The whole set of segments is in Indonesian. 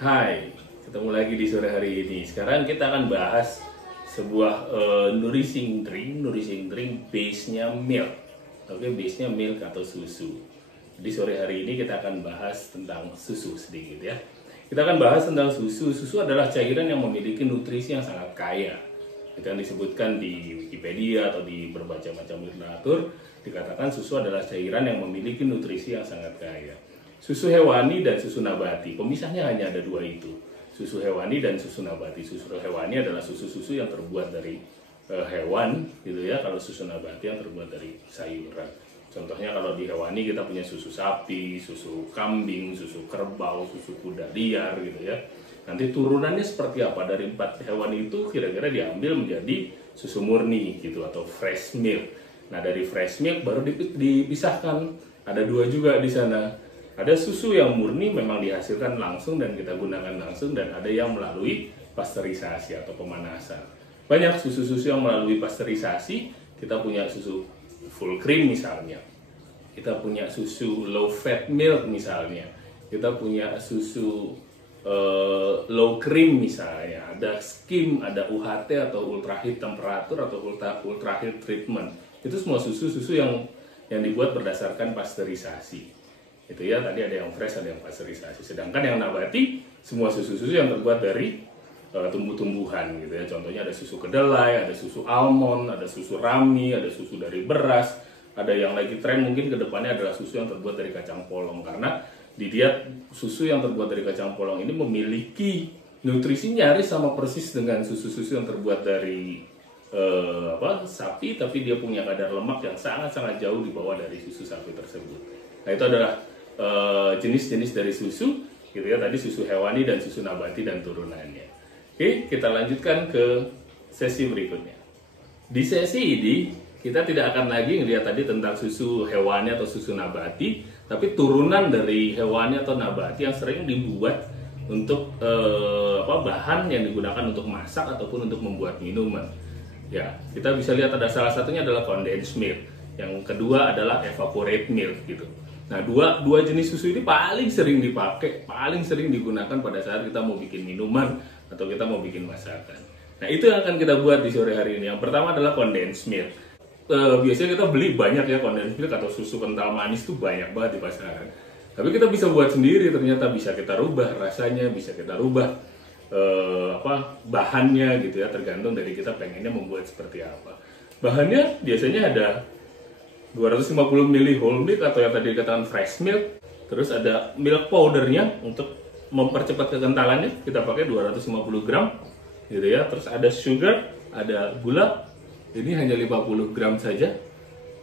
Hai, ketemu lagi di sore hari ini. Sekarang kita akan bahas sebuah nourishing drink base-nya milk. Oke, base-nya milk atau susu. Di sore hari ini kita akan bahas tentang susu sedikit ya. Kita akan bahas tentang susu. Susu adalah cairan yang memiliki nutrisi yang sangat kaya. Itu yang disebutkan di Wikipedia atau di berbagai macam literatur, dikatakan susu adalah cairan yang memiliki nutrisi yang sangat kaya. Susu hewani dan susu nabati, pemisahnya hanya ada dua itu, susu hewani dan susu nabati. Susu hewani adalah susu-susu yang terbuat dari hewan gitu ya, kalau susu nabati yang terbuat dari sayuran. Contohnya kalau di hewani kita punya susu sapi, susu kambing, susu kerbau, susu kuda liar gitu ya. Nanti turunannya seperti apa dari 4 hewan itu kira-kira diambil menjadi susu murni gitu atau fresh milk. Nah dari fresh milk baru dipisahkan, ada dua juga di sana. Ada susu yang murni memang dihasilkan langsung dan kita gunakan langsung, dan ada yang melalui pasteurisasi atau pemanasan. Banyak susu-susu yang melalui pasteurisasi. Kita punya susu full cream misalnya, kita punya susu low fat milk misalnya, kita punya susu low cream misalnya, ada skim, ada UHT atau ultra heat temperature atau ultra heat treatment. Itu semua susu-susu yang dibuat berdasarkan pasteurisasi. Itu ya, tadi ada yang fresh, ada yang pasteurisasi. Sedangkan yang nabati semua susu-susu yang terbuat dari tumbuh-tumbuhan gitu ya. Contohnya ada susu kedelai, ada susu almond, ada susu rami, ada susu dari beras. Ada yang lagi tren mungkin kedepannya adalah susu yang terbuat dari kacang polong, karena dilihat susu yang terbuat dari kacang polong ini memiliki nutrisi nyaris sama persis dengan susu-susu yang terbuat dari sapi, tapi dia punya kadar lemak yang sangat-sangat jauh di bawah dari susu sapi tersebut. Nah itu adalah jenis-jenis dari susu gitu ya, tadi susu hewani dan susu nabati dan turunannya. Oke, kita lanjutkan ke sesi berikutnya. Di sesi ini kita tidak akan lagi ngelihat tadi tentang susu hewani atau susu nabati, tapi turunan dari hewani atau nabati yang sering dibuat untuk bahan yang digunakan untuk masak ataupun untuk membuat minuman. Ya, kita bisa lihat ada salah satunya adalah condensed milk, yang kedua adalah evaporate milk gitu. Nah, dua jenis susu ini paling sering dipakai, paling sering digunakan pada saat kita mau bikin minuman atau kita mau bikin masakan. Nah, itu yang akan kita buat di sore hari ini. Yang pertama adalah condensed milk. Biasanya kita beli banyak ya condensed milk atau susu kental manis tuh banyak banget di pasaran. Tapi kita bisa buat sendiri, ternyata bisa kita rubah rasanya, bisa kita rubah bahannya gitu ya, tergantung dari kita pengennya membuat seperti apa. Bahannya biasanya ada 250 ml whole milk atau yang tadi dikatakan fresh milk, terus ada milk powdernya untuk mempercepat kekentalannya, kita pakai 250 gram gitu ya. Terus ada sugar, ada gula, ini hanya 50 gram saja.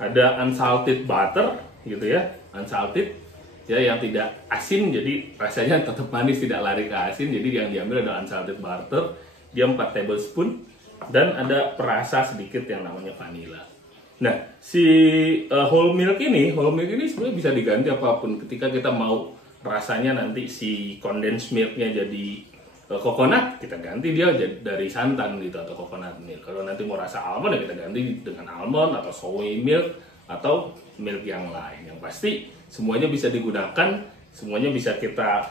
Ada unsalted butter gitu ya, unsalted ya, yang tidak asin, jadi rasanya tetap manis, tidak lari ke asin. Jadi yang diambil ada unsalted butter, dia 4 tablespoon, dan ada perasa sedikit yang namanya vanilla. Nah, si whole milk ini sebenarnya bisa diganti apapun. Ketika kita mau rasanya nanti si condensed milknya jadi coconut, kita ganti dia dari santan gitu atau coconut milk. Kalau nanti mau rasa almond ya kita ganti dengan almond atau soy milk atau milk yang lain. Yang pasti semuanya bisa digunakan, semuanya bisa kita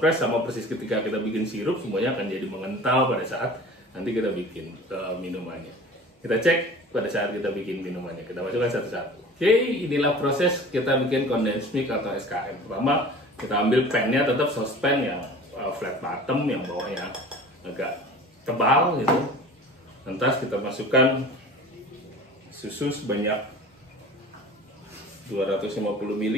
press sama persis ketika kita bikin sirup, semuanya akan jadi mengental pada saat nanti kita bikin minumannya. Kita cek pada saat kita bikin minumannya, kita masukkan satu-satu. Oke, inilah proses kita bikin condensed milk atau SKM. Pertama, kita ambil pan-nya, tetap saucepan yang flat bottom, yang bawahnya agak tebal gitu. Lantas kita masukkan susu sebanyak 250 ml.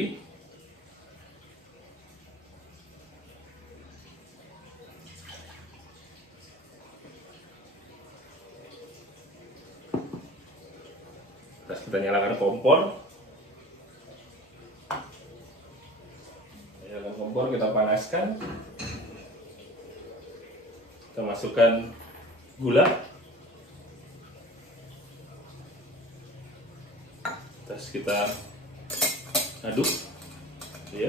Terus kita nyalakan kompor. Nyalakan kompor, kita panaskan. Kita masukkan gula. Terus kita aduk ya.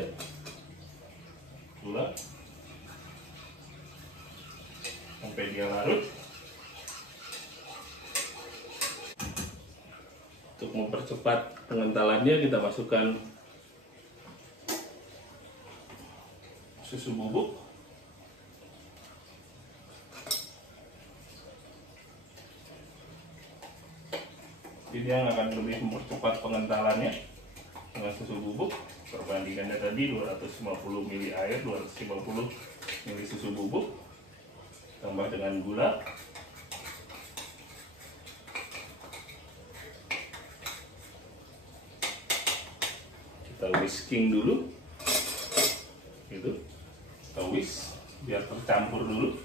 Gula sampai dia larut. Untuk mempercepat pengentalannya, kita masukkan susu bubuk. Jadi dia akan lebih mempercepat pengentalannya dengan susu bubuk. Perbandingannya tadi 250 ml air, 250 ml susu bubuk, tambah dengan gula. Kita whisking dulu, gitu. Kita whisk biar tercampur dulu.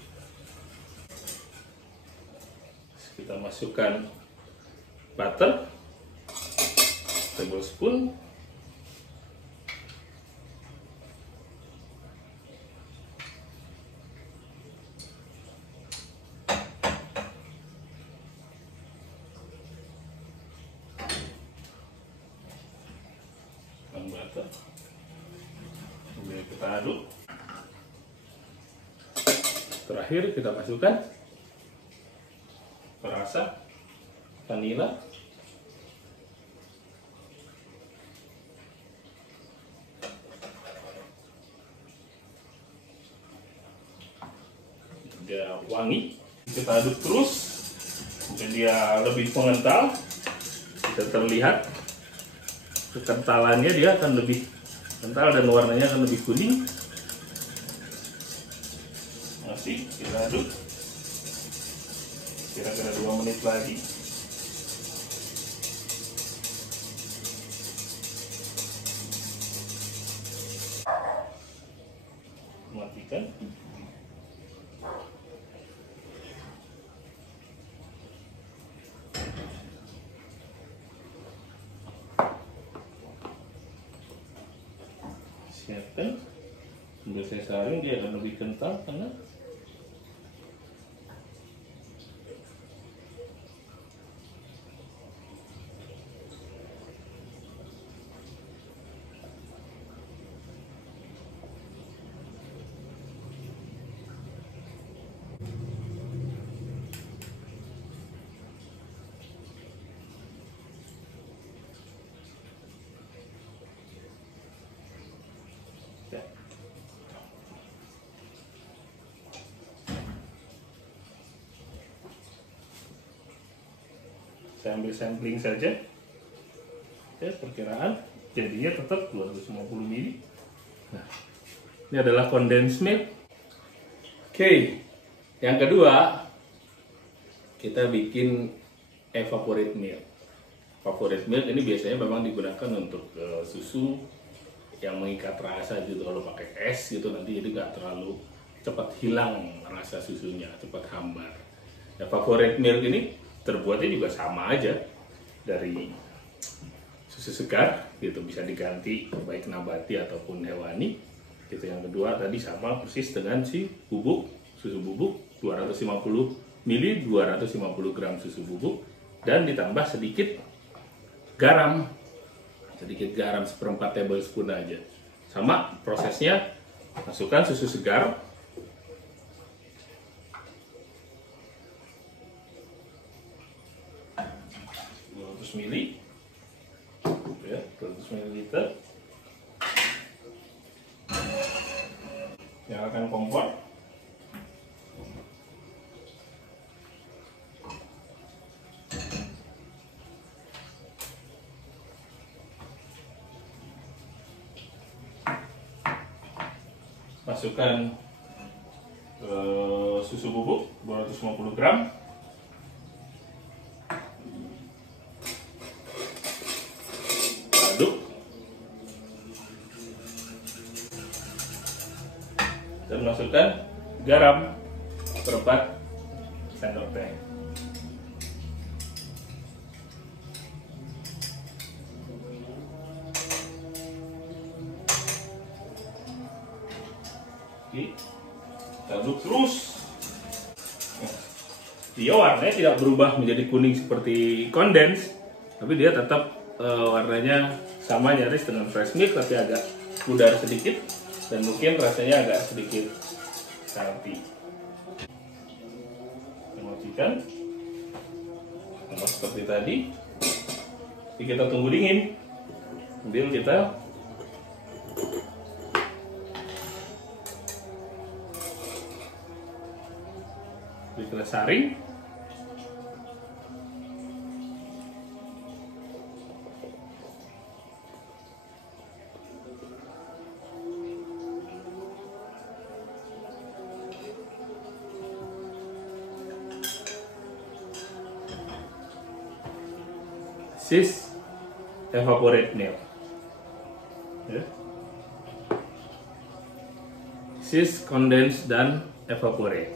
Kita masukkan butter, tablespoon, butter. Kemudian kita aduk. Terakhir kita masukkan perasa vanila, dia wangi. Kita aduk terus sampai dia lebih mengental. Bisa terlihat kekentalannya, dia akan lebih kental dan warnanya akan lebih kuning. Masih kita aduk kira-kira 2 menit lagi. Matikan. Siapkan. Sambil saya saring, dia akan lebih kental karena saya ambil sampling saja. Ya, perkiraan jadinya tetap 250 ml. Nah, ini adalah condensed milk. Oke, yang kedua kita bikin evaporate milk. Evaporate milk ini biasanya memang digunakan untuk susu yang mengikat rasa gitu. Kalau pakai es gitu nanti jadi nggak terlalu cepat hilang rasa susunya, cepat hambar. Evaporate milk ini terbuatnya juga sama aja, dari susu segar gitu, bisa diganti baik nabati ataupun hewani gitu. Yang kedua tadi sama persis dengan si bubuk, susu bubuk 250 ml, 250 gram susu bubuk, dan ditambah sedikit garam, seperempat tablespoon aja. Sama prosesnya, masukkan susu segar, ml, ya, 200 ml, nyalakan kompor, masukkan susu bubuk 250 gram, aduk, dan masukkan garam seperempat sendok teh. Oke, kita aduk terus. Dia warnanya tidak berubah menjadi kuning seperti kondens, tapi dia tetap warnanya sama nyaris dengan fresh milk, tapi agak pudar sedikit dan mungkin rasanya agak sedikit salty. Matikan, sama seperti tadi. Jadi kita tunggu dingin sambil kita saring. Sis evaporate milk. Ya. Sis condensed dan evaporate.